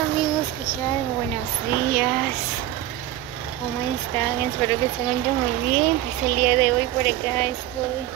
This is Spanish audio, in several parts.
Hola amigos, ¿qué tal? Buenos días. ¿Cómo están? Espero que se encuentren muy bien. Pues el día de hoy por acá estoy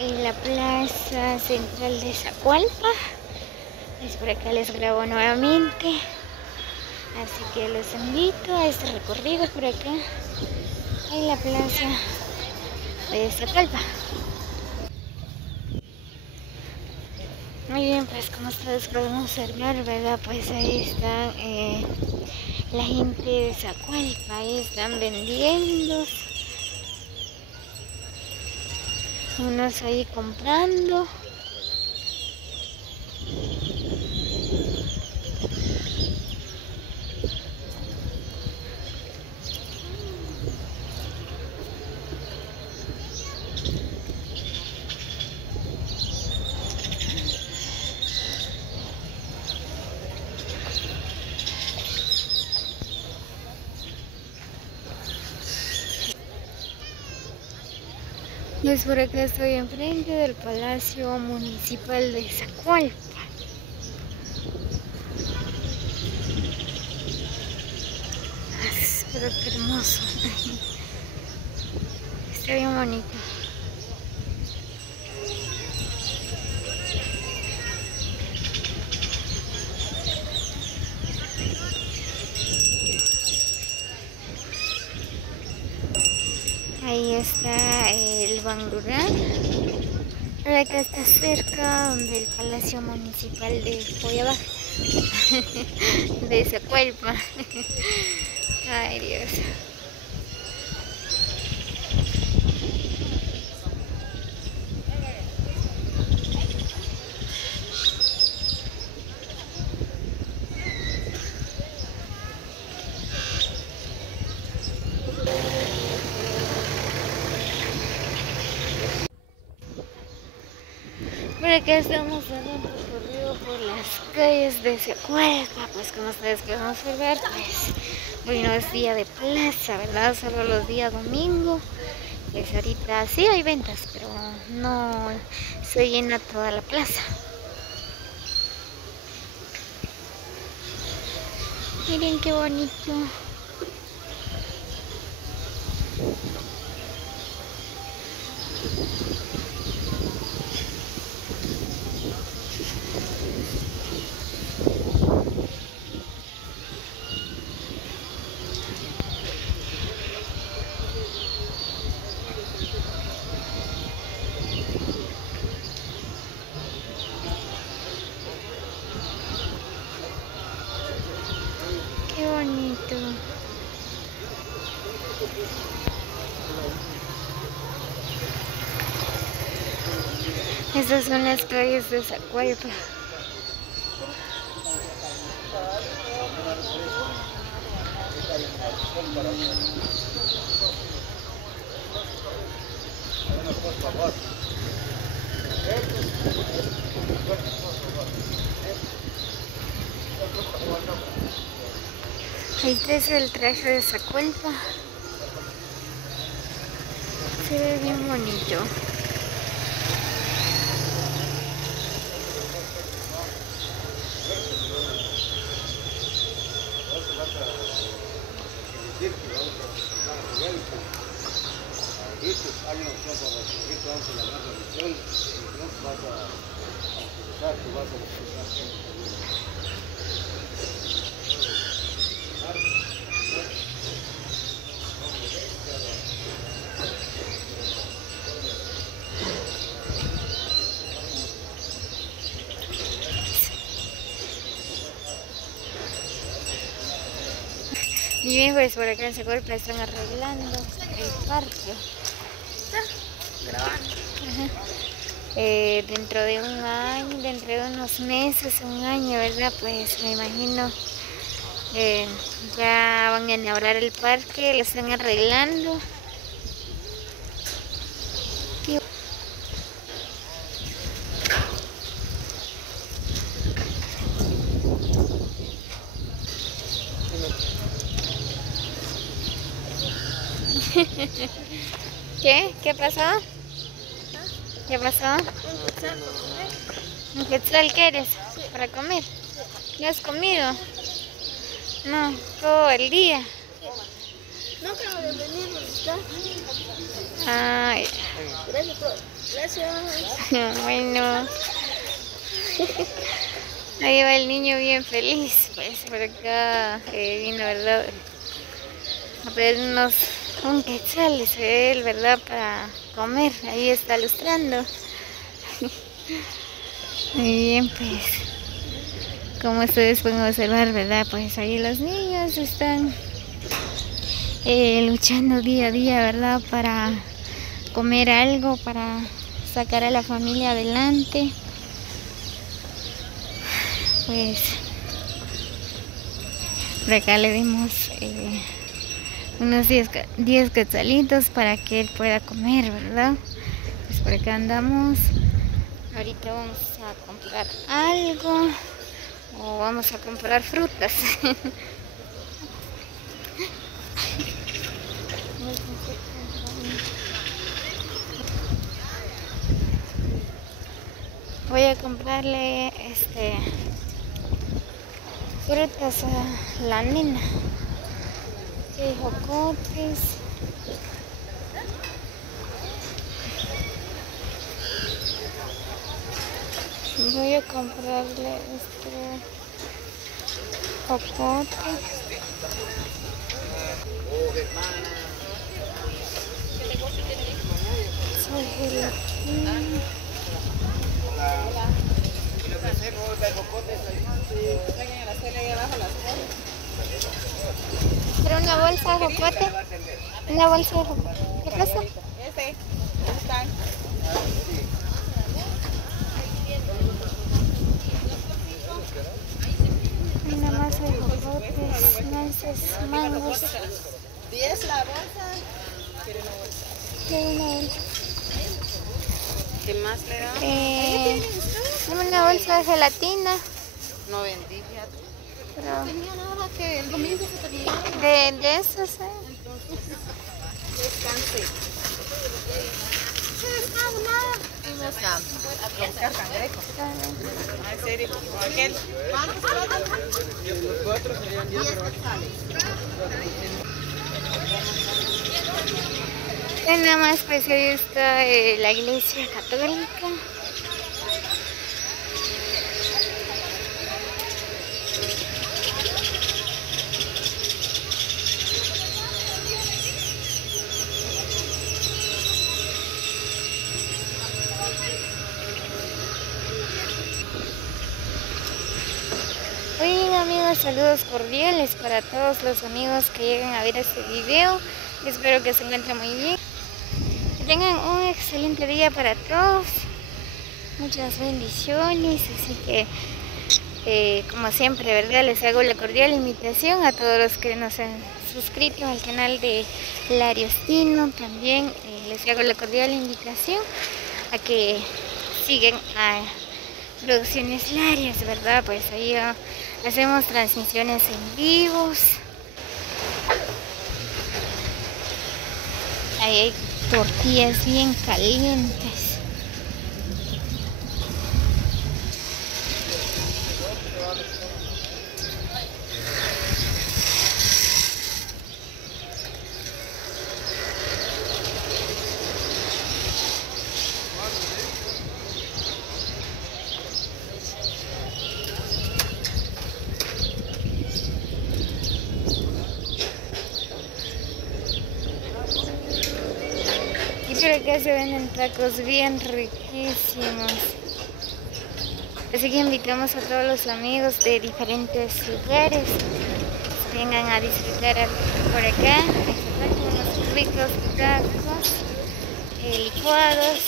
en la plaza central de Zacualpa. Pues por acá les grabo nuevamente. Así que los invito a este recorrido por acá en la plaza de Zacualpa. Muy bien, pues como ustedes pueden observar, ¿verdad? Pues ahí están la gente de Zacualpa, ahí están vendiendo, unos ahí comprando. Pues por acá estoy enfrente del Palacio Municipal de Zacualpa. Pero qué hermoso. Está bien bonito. Ahí está el Ban Rural. Por acá está cerca donde el Palacio Municipal de Follabaja. De Zacualpa. Ay Dios. Por acá estamos dando un recorrido por las calles de Zacualpa. Pues como ustedes pueden observar, pues hoy no es día de plaza, ¿verdad? Solo los días domingo. Pues ahorita sí hay ventas, pero no se llena toda la plaza. Miren qué bonito. Qué bonito. Estas son las calles de Zacualpa. Este es el traje de Zacualpa. Se ve bien bonito. Y bien, pues por acá en Zacualpa están arreglando el parque. Dentro de un año, dentro de unos meses, un año, ¿verdad? Pues me imagino ya van a inaugurar el parque, lo están arreglando. ¿Qué? ¿Qué pasó? ¿Qué pasó? ¿Un quetzal quieres? ¿Para comer? ¿No has comido? No, todo el día. No, acabo de venir, ¿verdad? Ay, Gracias, gracias. bueno. Ahí va el niño bien feliz, pues por acá vino, ¿verdad? A pedirnos un quetzal, dice él, ¿verdad? Para comer, ahí está lustrando. Muy bien, pues, como ustedes pueden observar, ¿verdad? Pues ahí los niños están luchando día a día, ¿verdad? Para comer algo, para sacar a la familia adelante. Pues por acá le dimos unos 10 quetzalitos para que él pueda comer, ¿verdad? Pues por acá andamos. Ahorita vamos a comprar algo o vamos a comprar frutas. Voy a comprarle frutas a la nena. Jocotes. Voy a comprarle jocote. Soy gelatina. ¿Pero una bolsa de jocote? ¿Una bolsa de jocote? ¿Qué pasa? Una masa de jocotes, nueces, mangos. 10 la bolsa. ¿Quiere una bolsa? ¿Qué más le da? Dame una bolsa de gelatina. No vendí, fíjate. Pero Tenía nada que el domingo se terminó. de esos, Descansé. Fuimos a buscar cangrejo. Ah, ¿en serio? ¿Con aquel? Los 4 serían 10 quetzales. Nada más, pues ahí está la iglesia católica. Bien, amigos, saludos cordiales para todos los amigos que llegan a ver este video. Espero que se encuentren muy bien. Que tengan un excelente día para todos. Muchas bendiciones. Así que, como siempre, ¿verdad? Les hago la cordial invitación a todos los que nos han suscrito al canal de Lariostino. También les hago la cordial invitación a que sigan a Producciones Larios, ¿verdad? Pues ahí hacemos transmisiones en vivos. Ahí hay tortillas bien calientes. Por acá se venden tacos bien riquísimos. Así que invitamos a todos los amigos de diferentes lugares que vengan a disfrutar por acá. Unos ricos tacos licuados.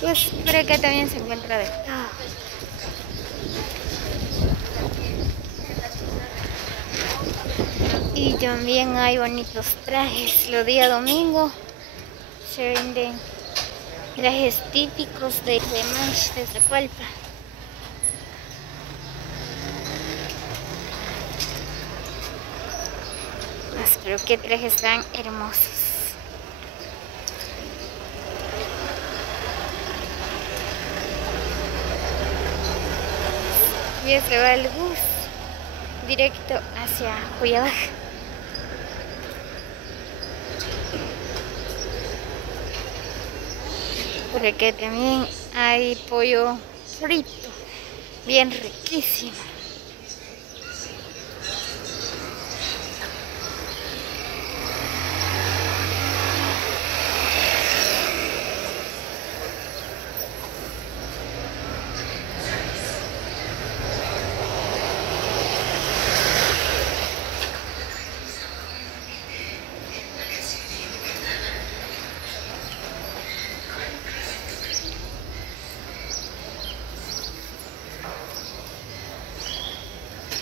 Pues por acá también se encuentra de todo. Y también hay bonitos trajes. Los días domingo se venden trajes típicos de Manch, de Zacualpa. Pero qué trajes tan hermosos. Ya se va el bus. directo hacia Cuyabaja. Por acá también hay pollo frito, bien riquísimo.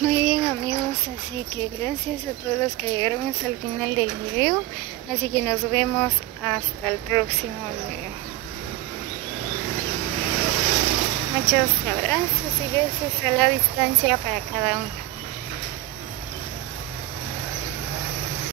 Muy bien amigos, así que gracias a todos los que llegaron hasta el final del video, así que nos vemos hasta el próximo video. Muchos abrazos y besos a la distancia para cada uno.